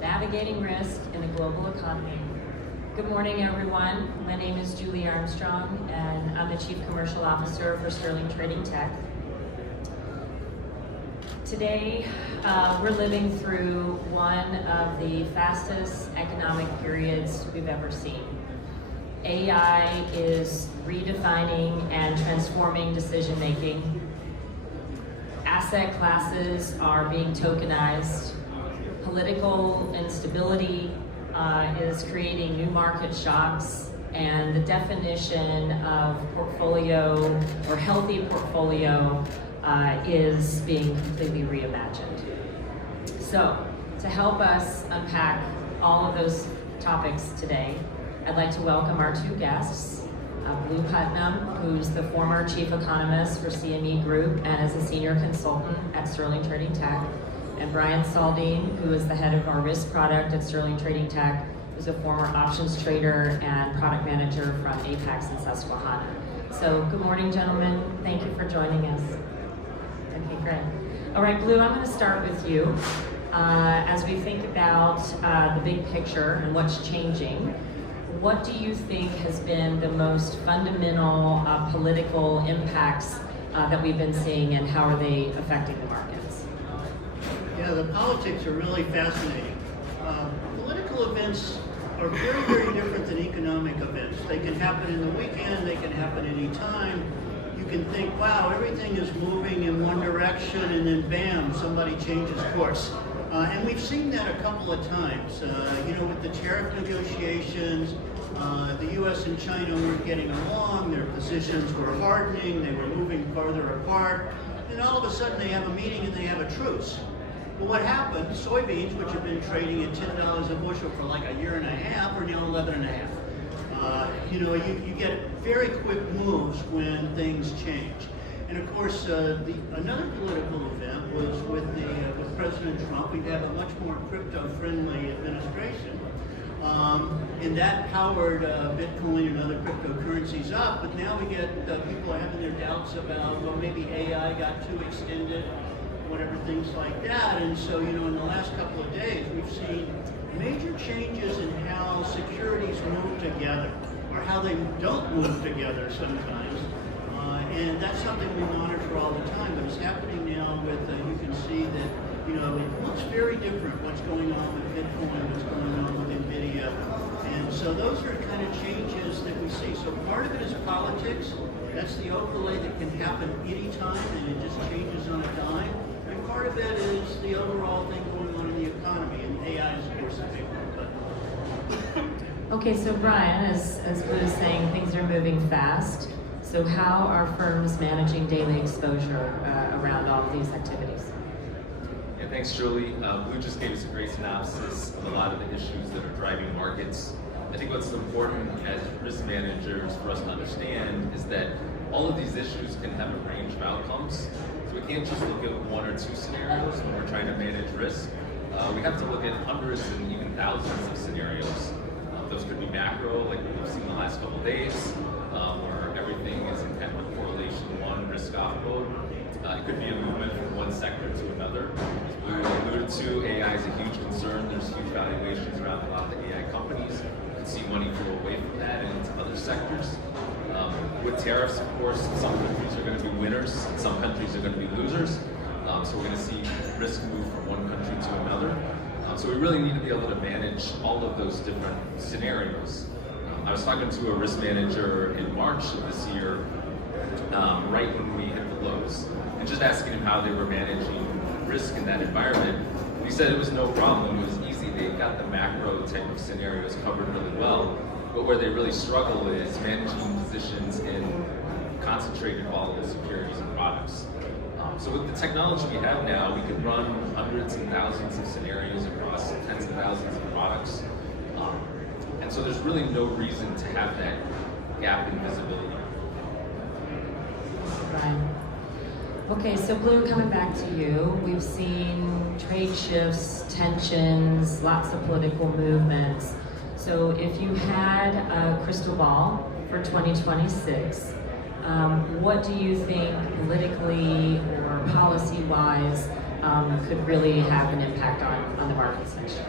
Navigating Risk in a Global Economy. Good morning, everyone. My name is Julie Armstrong, and I'm the Chief Commercial Officer for Sterling Trading Tech. Today, we're living through one of the fastest economic periods we've ever seen. AI is redefining and transforming decision-making. Asset classes are being tokenized. Political instability is creating new market shocks, and the definition of portfolio or healthy portfolio is being completely reimagined. So, to help us unpack all of those topics today, I'd like to welcome our two guests, Blu Putnam, who's the former chief economist for CME Group and is a senior consultant at Sterling Trading Tech, and Brian Saldeen, who is the head of our risk product at Sterling Trading Tech, who's a former options trader and product manager from Apex and Susquehanna. So, good morning, gentlemen. Thank you for joining us. Okay, great. All right, Blu, I'm going to start with you. As we think about the big picture and what's changing, what do you think has been the most fundamental political impacts that we've been seeing, and how are they affecting the markets? Yeah, the politics are really fascinating. Political events are very, very different than economic events. They can happen in the weekend, they can happen any time. You can think, wow, everything is moving in one direction, and then bam, somebody changes course. And we've seen that a couple of times. With the tariff negotiations, the U.S. and China weren't getting along, their positions were hardening, they were moving farther apart, and all of a sudden they have a meeting and they have a truce. Well, what happened, soybeans, which have been trading at $10 a bushel for like a year and a half, are now 11 and a half. You get very quick moves when things change. And of course, another political event was with President Trump. We've had a much more crypto-friendly administration. And that powered Bitcoin and other cryptocurrencies up, but now we get people having their doubts about, well, maybe AI got too extended, whatever, things like that. And so, in the last couple of days, we've seen major changes in how securities move together, or how they don't move together sometimes. And that's something we monitor all the time, but it's happening now with, you can see that, it looks very different what's going on with Bitcoin, what's going on with NVIDIA. And so those are kind of changes that we see. So part of it is politics. That's the overlay that can happen anytime, and it just changes on a dime. And part of it is the overall thing going on in the economy, and AI is, of course, a big one. Okay, so Brian, as Blu is saying, things are moving fast. So how are firms managing daily exposure around all of these activities? Yeah, thanks, Julie. Blu just gave us a great synopsis of a lot of the issues that are driving markets. I think what's important as risk managers for us to understand is that all of these issues can have a range of outcomes. So we can't just look at one or two scenarios when we're trying to manage risk. We have to look at hundreds and even thousands of scenarios. Those could be macro, like we've seen the last couple of days, where everything is in kind of a correlation one, risk off mode. It could be a movement from one sector to another. As we alluded to, AI is a huge concern. There's huge valuations around a lot of the AI companies. You can see money flow away from that and into other sectors. With tariffs, of course, some countries are going to be winners, and some countries are going to be losers. So we're going to see risk move from one country to another. So we really need to be able to manage all of those different scenarios. I was talking to a risk manager in March of this year, right when we hit the lows, and just asking him how they were managing risk in that environment. He said it was no problem, it was easy. They got the macro type of scenarios covered really well, but where they really struggle is managing positions in concentrated volatile securities and products. So with the technology we have now, we can run hundreds and thousands of scenarios across tens of thousands of products. And so there's really no reason to have that gap in visibility. Right. Okay, so Blu, coming back to you, we've seen trade shifts, tensions, lots of political movements. So if you had a crystal ball for 2026, what do you think politically or policy-wise could really have an impact on the markets next year.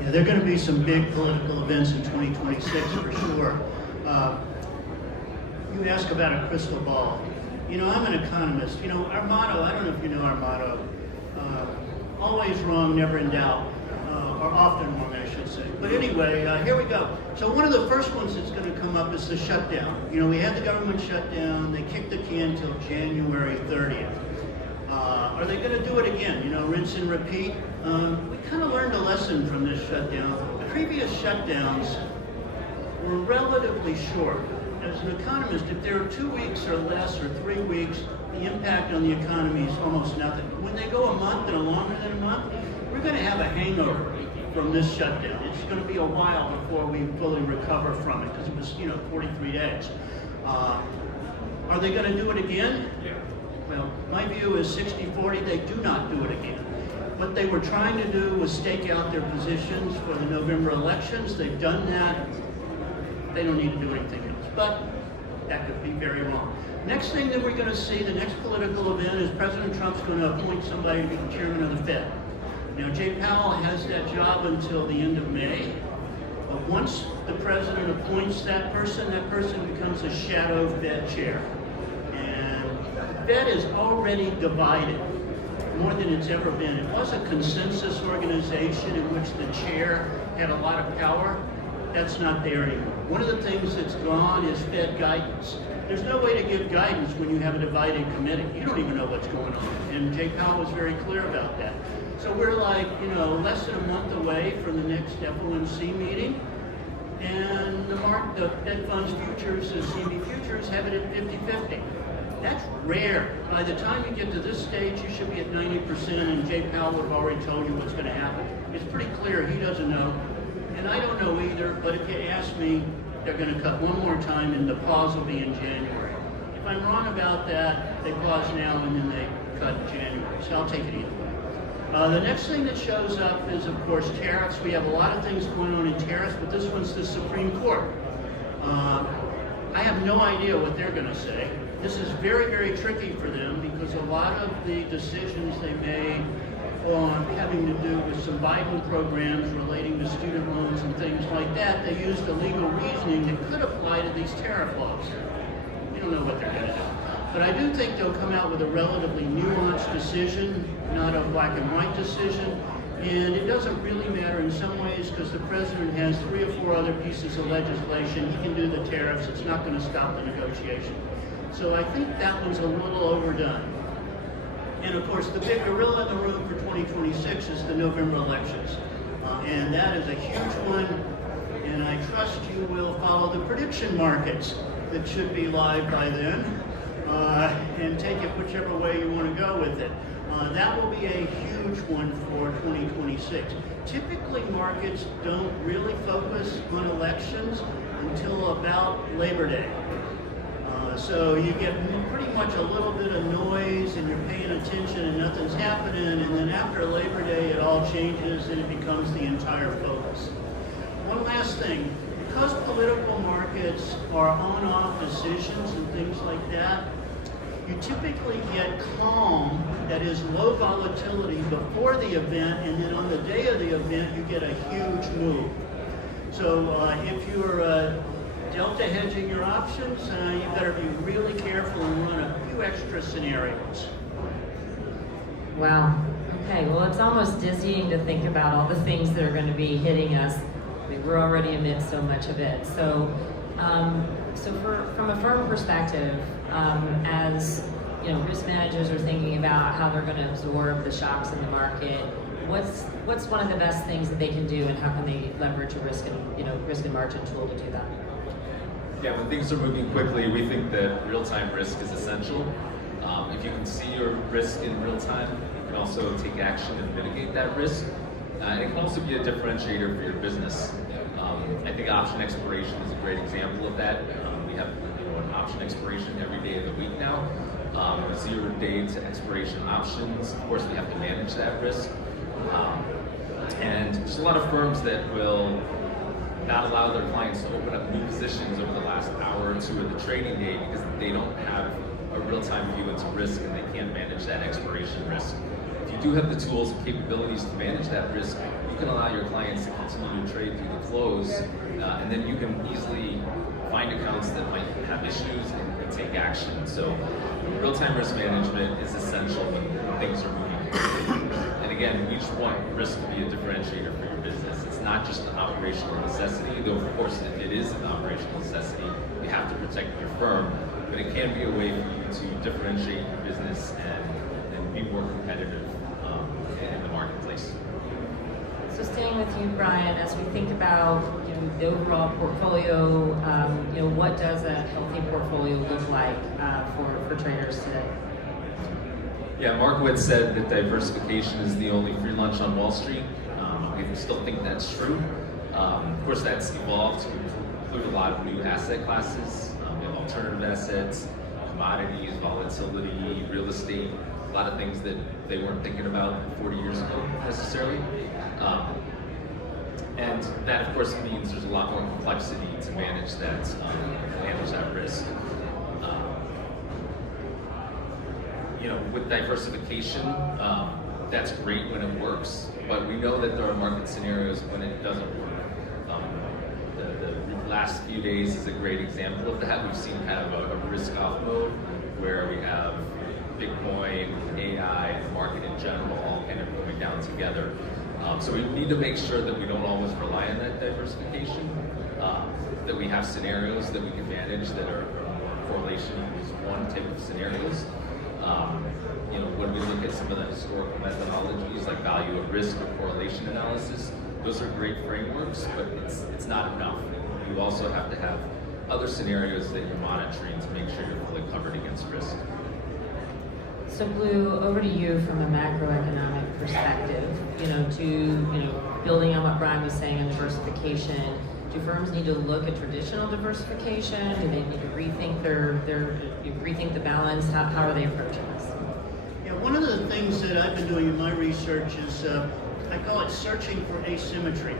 Yeah, there are going to be some big political events in 2026 for sure. You ask about a crystal ball. You know, I'm an economist. You know, our motto, I don't know if you know our motto, always wrong, never in doubt, or often wrong, I should say. But anyway, here we go. So one of the first ones that's going to come up is the shutdown. You know, we had the government shutdown. They kicked the can till January 30th. Are they going to do it again? You know, rinse and repeat? We kind of learned a lesson from this shutdown. The previous shutdowns were relatively short. As an economist, if there are 2 weeks or less or 3 weeks, the impact on the economy is almost nothing. When they go a month and longer than a month, we're going to have a hangover from this shutdown. It's going to be a while before we fully recover from it because it was, you know, 43 days. Are they going to do it again? Yeah. Well, my view is 60-40, they do not do it again. What they were trying to do was stake out their positions for the November elections. They've done that. They don't need to do anything else. But that could be very wrong. Next thing that we're going to see, the next political event, is President Trump's going to appoint somebody to be the chairman of the Fed. Now, Jay Powell has that job until the end of May. But once the president appoints that person becomes a shadow Fed chair. Fed is already divided more than it's ever been. It was a consensus organization in which the chair had a lot of power. That's not there anymore. One of the things that's gone is Fed guidance. There's no way to give guidance when you have a divided committee. You don't even know what's going on. And Jay Powell was very clear about that. So we're like, you know, less than a month away from the next FOMC meeting. And the Fed funds futures, the CME futures, have it at 50-50. That's rare. By the time you get to this stage, you should be at 90%, and Jay Powell would have already told you what's going to happen. It's pretty clear he doesn't know, and I don't know either, but if you ask me, they're going to cut one more time, and the pause will be in January. If I'm wrong about that, they pause now, and then they cut in January, so I'll take it either way. The next thing that shows up is, of course, tariffs. We have a lot of things going on in tariffs, but this one's the Supreme Court. I have no idea what they're going to say. This is very, very tricky for them because a lot of the decisions they made on having to do with some Biden programs relating to student loans and things like that, they used the legal reasoning that could apply to these tariff laws. We don't know what they're going to do. But I do think they'll come out with a relatively nuanced decision, not a black and white decision. And it doesn't really matter in some ways because the president has 3 or 4 other pieces of legislation. He can do the tariffs. It's not going to stop the negotiation. So I think that one's a little overdone. And of course, the big gorilla in the room for 2026 is the November elections. And that is a huge one. And I trust you will follow the prediction markets that should be live by then and take it whichever way you want to go with it. That will be a huge one for 2026. Typically, markets don't really focus on elections until about Labor Day. So you get pretty much a little bit of noise and you're paying attention and nothing's happening, and then after Labor Day it all changes and it becomes the entire focus. One last thing, because political markets are on-off decisions and things like that, you typically get calm, that is low volatility before the event, and then on the day of the event you get a huge move. So if you're delta hedging your options, you better be really careful and run a few extra scenarios. Wow. Okay, well, it's almost dizzying to think about all the things that are going to be hitting us. I mean, we're already amid so much of it. So, from a firm perspective, as you know, risk managers are thinking about how they're going to absorb the shocks in the market, what's one of the best things that they can do, and how can they leverage a risk and margin tool to do that? Yeah, when things are moving quickly, we think that real-time risk is essential. If you can see your risk in real time, you can also take action and mitigate that risk. And it can also be a differentiator for your business. I think option expiration is a great example of that. We have an option expiration every day of the week now. 0 day to expiration options. Of course, we have to manage that risk. And there's a lot of firms that will not allow their clients to open up new positions over the last hour or 2 of the trading day because they don't have a real-time view into risk and they can't manage that expiration risk. If you do have the tools and capabilities to manage that risk, you can allow your clients to continue to trade through the close, and then you can easily find accounts that might have issues and take action. So real-time risk management is essential when things are moving quickly. And again, we just want risk to be a differentiator for your business. It's not just an operational necessity, though of course it is an operational necessity. You have to protect your firm, but it can be a way for you to differentiate your business and be more competitive in the marketplace. So staying with you, Brian, as we think about the overall portfolio, what does a healthy portfolio look like for traders today? Yeah, Markowitz said that diversification is the only free lunch on Wall Street. We still think that's true. Of course, that's evolved to include a lot of new asset classes. We have alternative assets, commodities, volatility, real estate, a lot of things that they weren't thinking about 40 years ago necessarily. And that, of course, means there's a lot more complexity to manage that risk. With diversification, that's great when it works, but we know that there are market scenarios when it doesn't work. The last few days is a great example of that. We've seen kind of a risk-off mode where we have Bitcoin, AI, the market in general, all kind of going down together. So we need to make sure that we don't always rely on that diversification, that we have scenarios that we can manage that are more correlation with one type of scenarios. When we look at some of the historical methodologies like value at risk or correlation analysis, those are great frameworks, but it's not enough. You also have to have other scenarios that you're monitoring to make sure you're fully covered against risk. So Blu, over to you from a macroeconomic perspective, building on what Brian was saying on diversification, do firms need to look at traditional diversification? Do they need to rethink rethink the balance? How are they approaching this? Yeah, one of the things that I've been doing in my research is I call it searching for asymmetry.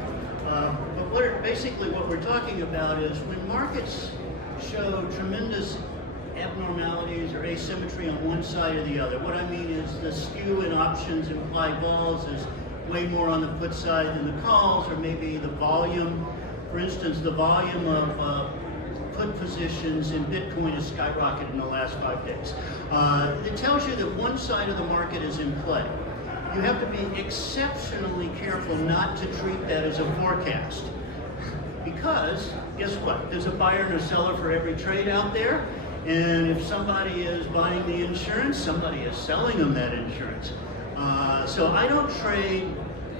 But basically what we're talking about is when markets show tremendous abnormalities or asymmetry on one side or the other. What I mean is the skew in options implied vols is way more on the put side than the calls, or maybe the volume. For instance, the volume of put positions in Bitcoin has skyrocketed in the last 5 days. It tells you that one side of the market is in play. You have to be exceptionally careful not to treat that as a forecast. Because, guess what? There's a buyer and a seller for every trade out there. And if somebody is buying the insurance, somebody is selling them that insurance. So I don't trade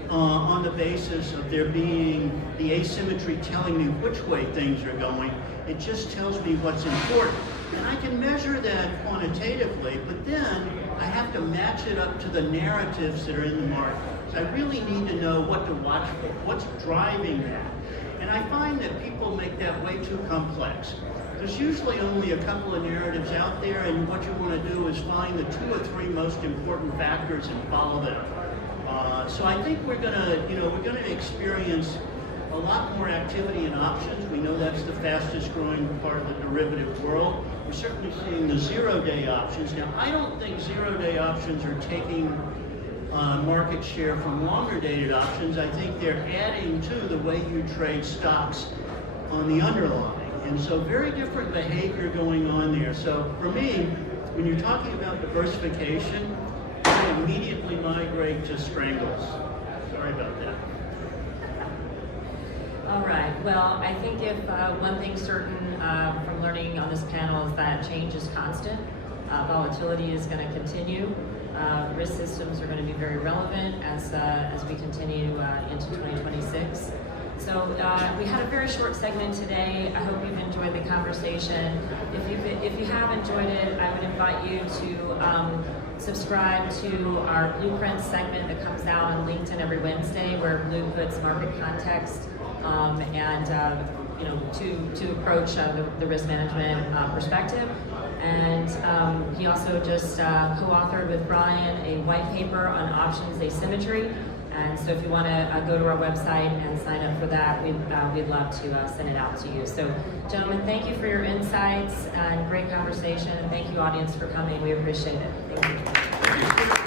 on the basis of there being the asymmetry telling me which way things are going. It just tells me what's important. And I can measure that quantitatively, but then I have to match it up to the narratives that are in the market. So I really need to know what to watch for, what's driving that. And I find that people make that way too complex. There's usually only a couple of narratives out there, and what you want to do is find the 2 or 3 most important factors and follow them. So I think we're gonna experience a lot more activity in options. We know that's the fastest growing part of the derivative world. We're certainly seeing the 0-day options. Now, I don't think 0-day options are taking market share from longer dated options. I think they're adding to the way you trade stocks on the underlying. And so very different behavior going on there. So for me, when you're talking about diversification, I immediately migrate to strangles. Sorry about that. All right. Well, I think if one thing's certain from learning on this panel is that change is constant. Volatility is going to continue. Risk systems are going to be very relevant as we continue into 2026. So we had a very short segment today. I hope you've enjoyed the conversation. If you have enjoyed it, I would invite you to subscribe to our Blueprint segment that comes out on LinkedIn every Wednesday, where Blu puts market context and to approach the risk management perspective. And he also just co-authored with Brian a white paper on options asymmetry. And so if you want to go to our website and sign up for that, we'd love to send it out to you. So gentlemen, thank you for your insights and great conversation. And thank you, audience, for coming. We appreciate it. Thank you.